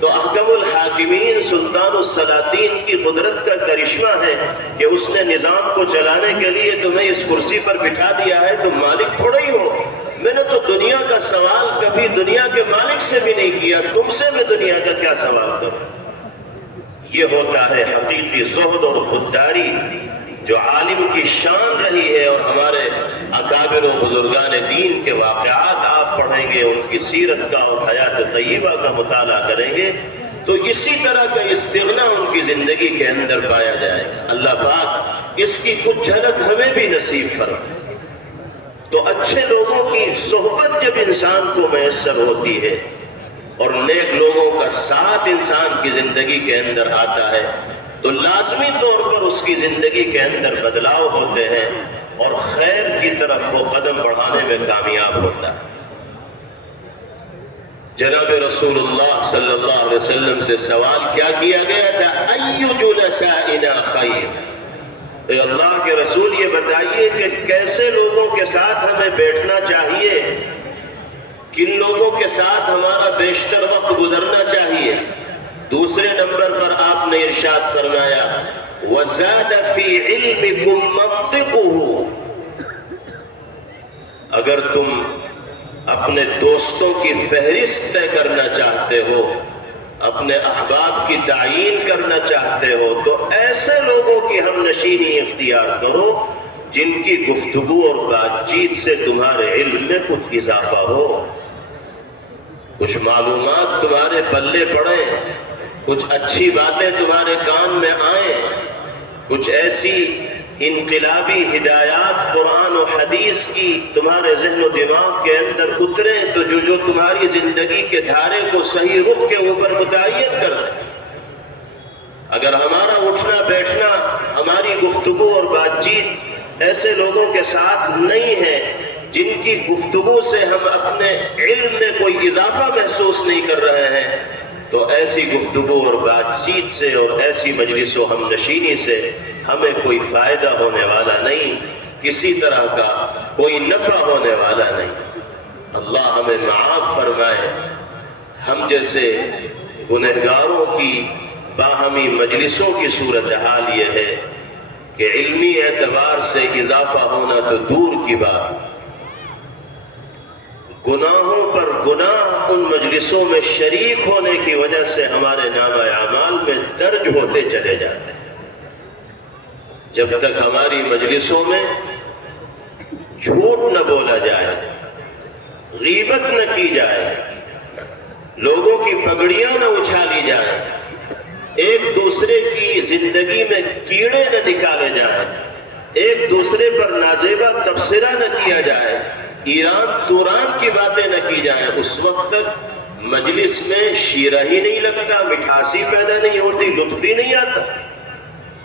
تو احکم الحاکمین سلطان السلاطین کی قدرت کا کرشمہ ہے کہ اس نے نظام کو چلانے کے لیے تمہیں اس کرسی پر بٹھا دیا ہے، تم مالک تھوڑا ہی ہو۔ میں نے تو دنیا کا سوال کبھی دنیا کے مالک سے بھی نہیں کیا، تم سے میں دنیا کا کیا سوال کروں؟ یہ ہوتا ہے حقیقی زہد اور خودداری جو عالم کی شان رہی ہے، اور ہمارے اکابر و بزرگان دین کے واقعات آپ پڑھیں گے، ان کی سیرت کا اور حیات طیبہ کا مطالعہ کریں گے تو اسی طرح کا استغنا ان کی زندگی کے اندر پایا جائے گا۔ اللہ پاک اس کی کچھ جھلک ہمیں بھی نصیب فرمائے۔ تو اچھے لوگوں کی صحبت جب انسان کو میسر ہوتی ہے اور نیک لوگوں کا ساتھ انسان کی زندگی کے اندر آتا ہے تو لازمی طور پر اس کی زندگی کے اندر بدلاؤ ہوتے ہیں اور خیر کی طرف وہ قدم بڑھانے میں کامیاب ہوتا ہے۔ جناب رسول اللہ صلی اللہ علیہ وسلم سے سوال کیا کیا گیا تھا؟ ایُّ جلسائنا خیر، اے اللہ کے رسول یہ بتائیے کہ کیسے لوگوں کے ساتھ ہمیں بیٹھنا چاہیے، کن لوگوں کے ساتھ ہمارا بیشتر وقت گزرنا چاہیے۔ دوسرے نمبر پر آپ نے ارشاد فرمایا وَزَادَ فِي عِلْمِكُمْ مَنْطِقُهُ، اگر تم اپنے دوستوں کی فہرست طے کرنا چاہتے ہو، اپنے احباب کی تعیین کرنا چاہتے ہو تو ایسے لوگوں کی ہم نشینی اختیار کرو جن کی گفتگو اور بات چیت سے تمہارے علم میں کچھ اضافہ ہو، کچھ معلومات تمہارے پلے پڑیں، کچھ اچھی باتیں تمہارے کان میں آئیں، کچھ ایسی انقلابی ہدایات قرآن و حدیث کی تمہارے ذہن و دماغ کے اندر اتریں تو جو تمہاری زندگی کے دھارے کو صحیح رخ کے اوپر متعین کر دیں۔ اگر ہمارا اٹھنا بیٹھنا، ہماری گفتگو اور بات چیت ایسے لوگوں کے ساتھ نہیں ہے جن کی گفتگو سے ہم اپنے علم میں کوئی اضافہ محسوس نہیں کر رہے ہیں تو ایسی گفتگو اور بات چیت سے اور ایسی مجلس و ہم نشینی سے ہمیں کوئی فائدہ ہونے والا نہیں، کسی طرح کا کوئی نفع ہونے والا نہیں۔ اللہ ہمیں معاف فرمائے۔ ہم جیسے گنہگاروں کی باہمی مجلسوں کی صورتحال یہ ہے کہ علمی اعتبار سے اضافہ ہونا تو دور کی بات، گناہوں پر گناہ ان مجلسوں میں شریک ہونے کی وجہ سے ہمارے نامہ اعمال میں درج ہوتے چلے جاتے ہیں۔ جب تک ہماری مجلسوں میں جھوٹ نہ بولا جائے، غیبت نہ کی جائے، لوگوں کی پگڑیاں نہ اچھالی جائیں، ایک دوسرے کی زندگی میں کیڑے نہ نکالے جائیں، ایک دوسرے پر نازیبا تبصرہ نہ کیا جائے، ایران توران کی باتیں نہ کی جائیں، اس وقت تک مجلس میں شیرہ ہی نہیں لگتا، مٹھاسی پیدا نہیں ہوتی، لطف ہی نہیں آتا۔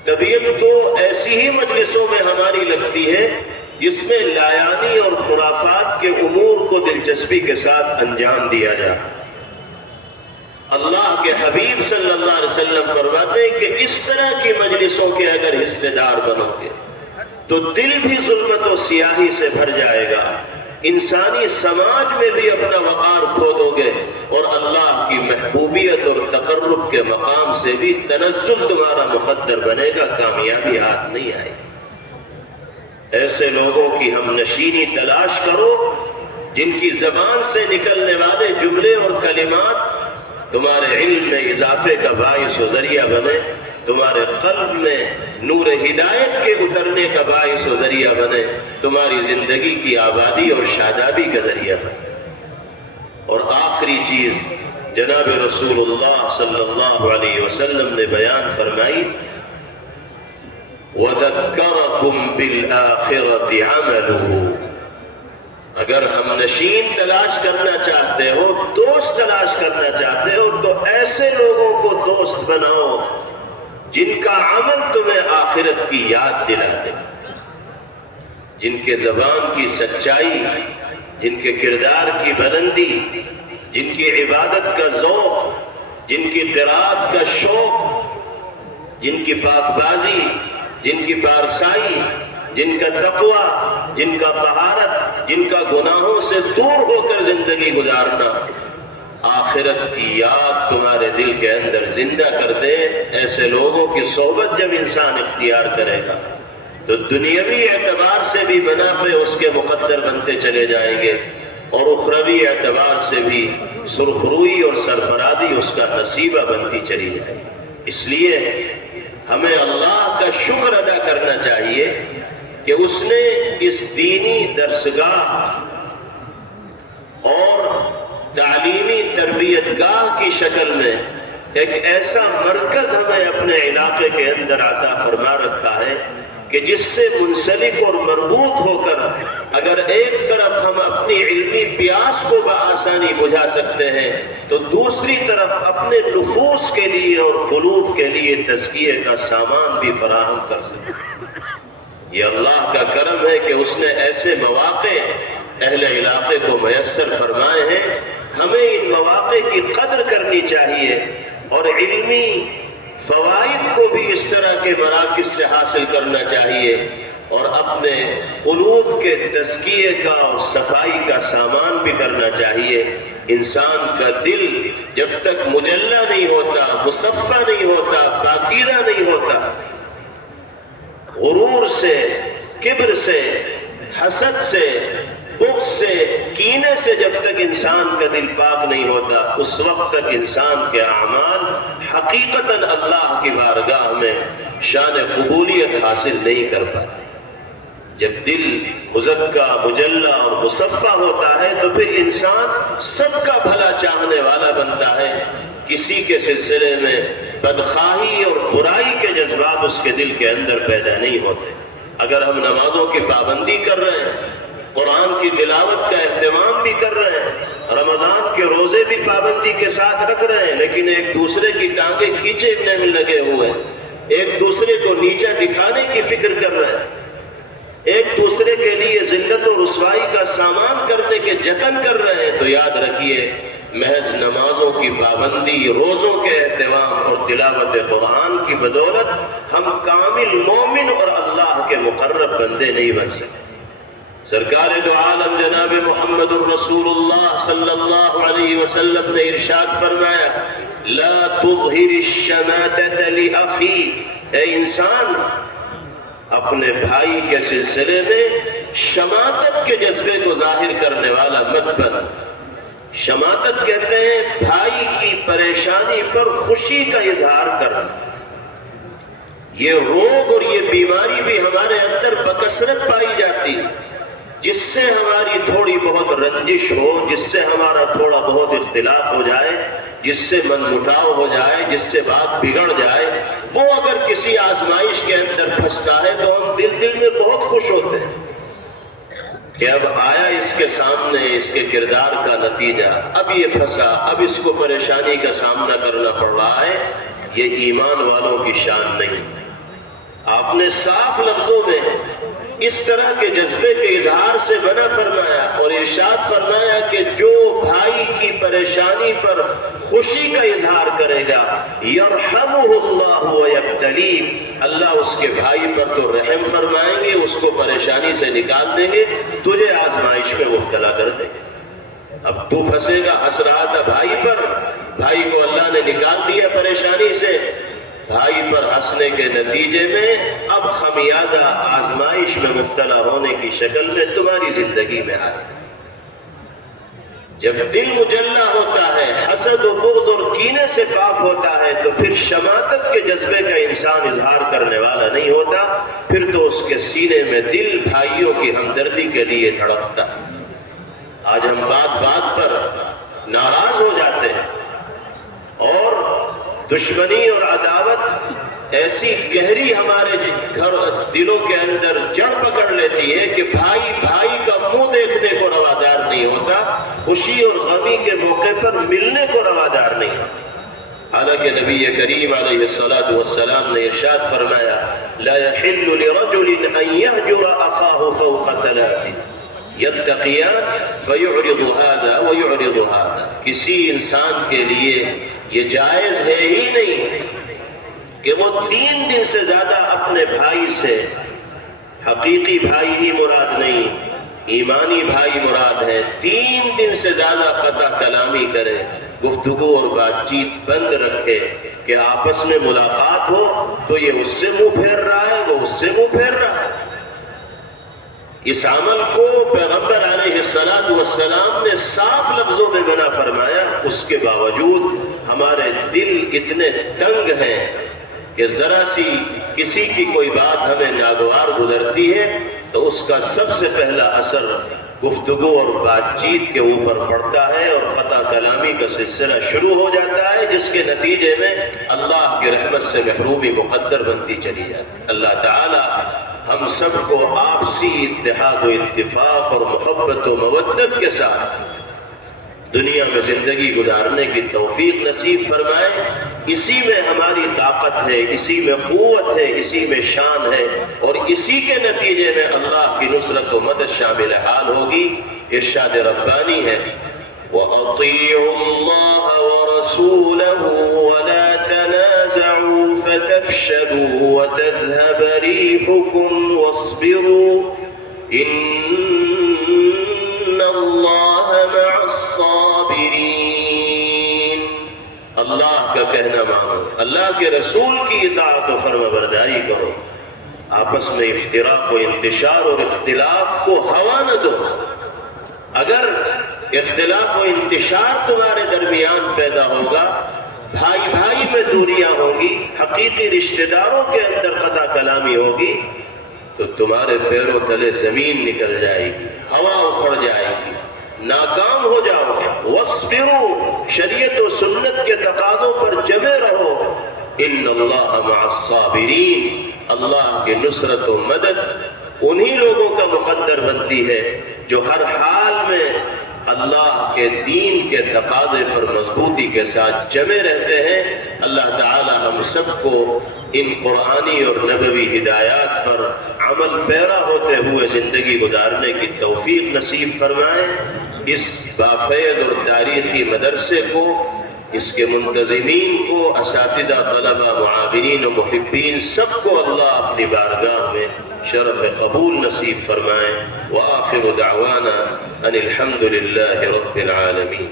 طبیعت تو ایسی ہی مجلسوں میں ہماری لگتی ہے جس میں لایانی اور خرافات کے امور کو دلچسپی کے ساتھ انجام دیا جائے۔ اللہ کے حبیب صلی اللہ علیہ وسلم فرماتے ہیں کہ اس طرح کی مجلسوں کے اگر حصے دار بنو گے تو دل بھی ظلمت و سیاہی سے بھر جائے گا، انسانی سماج میں بھی اپنا وقار کھو دو گے اور اللہ کی محبوبیت اور تقرب کے مقام سے بھی تنزل تمہارا مقدر بنے گا، کامیابی ہاتھ نہیں آئے گی۔ ایسے لوگوں کی ہم نشینی تلاش کرو جن کی زبان سے نکلنے والے جملے اور کلمات تمہارے علم میں اضافے کا باعث و ذریعہ بنے، تمہارے قلب میں نور ہدایت کے اترنے کا باعث و ذریعہ بنے، تمہاری زندگی کی آبادی اور شادابی کا ذریعہ بنے۔ اور آخری چیز جناب رسول اللہ صلی اللہ علیہ وسلم نے بیان فرمائی، وَذَكَّرَكُمْ بِالْآخِرَةِ عَمَلُهُ۔ اگر ہم نشین تلاش کرنا چاہتے ہو، دوست تلاش کرنا چاہتے ہو، تو ایسے لوگوں کو دوست بناؤ جن کا عمل تمہیں آخرت کی یاد دلا دے، جن کے زبان کی سچائی، جن کے کردار کی بلندی، جن کی عبادت کا ذوق، جن کی قرات کا شوق، جن کی پاک بازی، جن کی پارسائی، جن کا تقوی، جن کا طہارت، جن کا گناہوں سے دور ہو کر زندگی گزارنا آخرت کی یاد تمہارے دل کے اندر زندہ کر دے۔ ایسے لوگوں کی صحبت جب انسان اختیار کرے گا تو دنیاوی اعتبار سے بھی منافع اس کے مقدر بنتے چلے جائیں گے اور اخروی اعتبار سے بھی سرخروئی اور سرفرادی اس کا نصیبہ بنتی چلی جائے گی۔ اس لیے ہمیں اللہ کا شکر ادا کرنا چاہیے کہ اس نے اس دینی درسگاہ اور تعلیمی تربیت گاہ کی شکل میں ایک ایسا مرکز ہمیں اپنے علاقے کے اندر عطا فرما رکھا ہے کہ جس سے منسلک اور مربوط ہو کر اگر ایک طرف ہم اپنی علمی پیاس کو بآسانی بجھا سکتے ہیں تو دوسری طرف اپنے نفوس کے لیے اور قلوب کے لیے تزکیے کا سامان بھی فراہم کر سکتے ہیں۔ یہ اللہ کا کرم ہے کہ اس نے ایسے مواقع اہل علاقے کو میسر فرمائے ہیں۔ ہمیں ان مواقع کی قدر کرنی چاہیے اور علمی فوائد کو بھی اس طرح کے مراکز سے حاصل کرنا چاہیے اور اپنے قلوب کے تزکیے کا اور صفائی کا سامان بھی کرنا چاہیے۔ انسان کا دل جب تک مجلہ نہیں ہوتا، مصفہ نہیں ہوتا، پاکیزہ نہیں ہوتا، غرور سے، کبر سے، حسد سے، بغض سے، کینے سے جب تک انسان کا دل پاک نہیں ہوتا، اس وقت تک انسان کے اعمال حقیقتاً اللہ کی بارگاہ میں شان قبولیت حاصل نہیں کر پاتے۔ جب دل مزکہ، مجلہ اور مصفہ ہوتا ہے تو پھر انسان سب کا بھلا چاہنے والا بنتا ہے، کسی کے سلسلے میں بدخواہی اور برائی کے جذبات اس کے دل کے اندر پیدا نہیں ہوتے۔ اگر ہم نمازوں کی پابندی کر رہے ہیں، قرآن کی تلاوت کا اہتمام بھی کر رہے ہیں، رمضان کے روزے بھی پابندی کے ساتھ رکھ رہے ہیں، لیکن ایک دوسرے کی ٹانگیں کھینچنے میں لگے ہوئے ہیں، ایک دوسرے کو نیچا دکھانے کی فکر کر رہے ہیں، ایک دوسرے کے لیے ذلت و رسوائی کا سامان کرنے کے جتن کر رہے ہیں، تو یاد رکھیے محض نمازوں کی پابندی، روزوں کے اہتمام اور تلاوت قرآن کی بدولت ہم کامل مومن اور اللہ کے مقرب بندے نہیں بن سکتے۔ سرکار دو عالم جناب محمد الرسول اللہ صلی اللہ علیہ وسلم نے ارشاد فرمایا، لا تظہر الشماتۃ لأخیک، اے انسان اپنے بھائی کے سلسلے میں شماتت کے جذبے کو ظاہر کرنے والا مت بن۔ شماتت کہتے ہیں بھائی کی پریشانی پر خوشی کا اظہار کرنا۔ یہ روگ اور یہ بیماری بھی ہمارے اندر بکثرت پائی جاتی، جس سے ہماری تھوڑی بہت رنجش ہو، جس سے ہمارا تھوڑا بہت اختلاف ہو جائے، جس سے من مٹاؤ ہو جائے، جس سے بات بگڑ جائے، وہ اگر کسی آزمائش کے اندر پھنستا ہے تو ہم دل میں بہت خوش ہوتے ہیں کہ اب آیا اس کے سامنے اس کے کردار کا نتیجہ، اب یہ پھنسا، اب اس کو پریشانی کا سامنا کرنا پڑ رہا ہے۔ یہ ایمان والوں کی شان نہیں۔ آپ نے صاف لفظوں میں اس طرح کے جذبے کے اظہار سے منع فرمایا اور ارشاد فرمایا کہ جو بھائی کی پریشانی پر خوشی کا اظہار کرے گا، یرحمہ اللہ ویبتلی، اللہ اس کے بھائی پر تو رحم فرمائیں گے، اس کو پریشانی سے نکال دیں گے، تجھے آزمائش میں مبتلا کر دیں گے۔ اب تو پھنسے گا، ہنس رہا تھا بھائی پر، بھائی کو اللہ نے نکال دیا پریشانی سے، بھائی پر ہنسنے کے نتیجے میں اب خمیازہ آزمائش میں مبتلا ہونے کی شکل میں تمہاری زندگی میں آئے۔ جب دل مجلہ ہوتا ہے، حسد و بغض اور کینے سے پاک ہوتا ہے، تو پھر شماتت کے جذبے کا انسان اظہار کرنے والا نہیں ہوتا، پھر تو اس کے سینے میں دل بھائیوں کی ہمدردی کے لیے دھڑکتا ہے۔ آج ہم بات بات پر ناراض ہو جاتے ہیں اور دشمنی اور عداوت ایسی گہری ہمارے گھر دلوں کے اندر جڑ پکڑ لیتی ہے کہ بھائی بھائی کا منہ دیکھنے کو روادار نہیں ہوتا، خوشی اور غمی کے موقع پر ملنے کو روادار نہیں ہوتا۔ حالانکہ نبی کریم علیہ الصلاۃ والسلام نے ارشاد فرمایا، لا يحل لرجل ان يهجر اخاه فوق ثلاث یلتقیان فیعرض هذا ویعرض هذا، کسی انسان کے لیے یہ جائز ہے ہی نہیں کہ وہ 3 دن سے زیادہ اپنے بھائی سے، حقیقی بھائی ہی مراد نہیں، ایمانی بھائی مراد ہے، 3 دن سے زیادہ قطع کلامی کرے، گفتگو اور بات چیت بند رکھے، کہ آپس میں ملاقات ہو تو یہ اس سے منہ پھیر رہا ہے، وہ اس سے منہ پھیر رہا ہے۔ اس عمل کو پیغمبر علیہ السلام نے صاف لفظوں میں منع فرمایا، اس کے باوجود ہمارے دل اتنے تنگ ہیں کہ ذرا سی کسی کی کوئی بات ہمیں ناگوار گزرتی ہے تو اس کا سب سے پہلا اثر گفتگو اور بات چیت کے اوپر پڑتا ہے اور قطع کلامی کا سلسلہ شروع ہو جاتا ہے، جس کے نتیجے میں اللہ کی رحمت سے محرومی مقدر بنتی چلی جاتی ہے۔ اللہ تعالی ہم سب کو آپسی اتحاد و اتفاق اور محبت و مودت کے ساتھ دنیا میں زندگی گزارنے کی توفیق نصیب فرمائے۔ اسی میں ہماری طاقت ہے، اسی میں قوت ہے، اسی میں شان ہے، اور اسی کے نتیجے میں اللہ کی نصرت و مدد شامل حال ہوگی۔ ارشاد ربانی ہے، وَأَطِيعُوا اللَّهَ وَرَسُولَهُ وَلَا تَنَازَعُوا فَتَفْشَلُوا وَتَذْهَبَ رِيحُكُمْ وَاصْبِرُوا إِنَّ اللَّهَ مَعَ الصَّابِرِينَ۔ اللہ کا کہنا مانو، اللہ کے رسول کی اطاعت و فرما برداری کرو، آپس میں افتراق و انتشار اور اختلاف کو ہوا نہ دو۔ اگر اختلاف و انتشار تمہارے درمیان پیدا ہوگا، بھائی بھائی میں دوریاں ہوں گی، حقیقی رشتہ داروں کے اندر قطع کلامی ہوگی، تو تمہارے پیروں تلے زمین نکل جائے گی، ہوا اکھڑ جائے گی، ناکام ہو جاؤ گے۔ وَاصْبِرُوا، شریعت و سنت کے تقاضوں پر جمے رہو۔ إِنَّ اللَّهَ مَعَ الصَّابِرِينَ، اللہ کی نصرت و مدد انہی لوگوں کا مقدر بنتی ہے جو ہر حال میں اللہ کے دین کے تقاضے پر مضبوطی کے ساتھ جمے رہتے ہیں۔ اللہ تعالی ہم سب کو ان قرآنی اور نبوی ہدایات پر عمل پیرا ہوتے ہوئے زندگی گزارنے کی توفیق نصیب فرمائے۔ اس بافیض اور تاریخی مدرسے کو، اس کے منتظمین کو، اساتذہ، طلبہ، معاونین و محبین، سب کو اللہ اپنی بارگاہ میں شرف قبول نصیب فرمائے۔ وآخر دعوانا ان الحمد للہ رب العالمین۔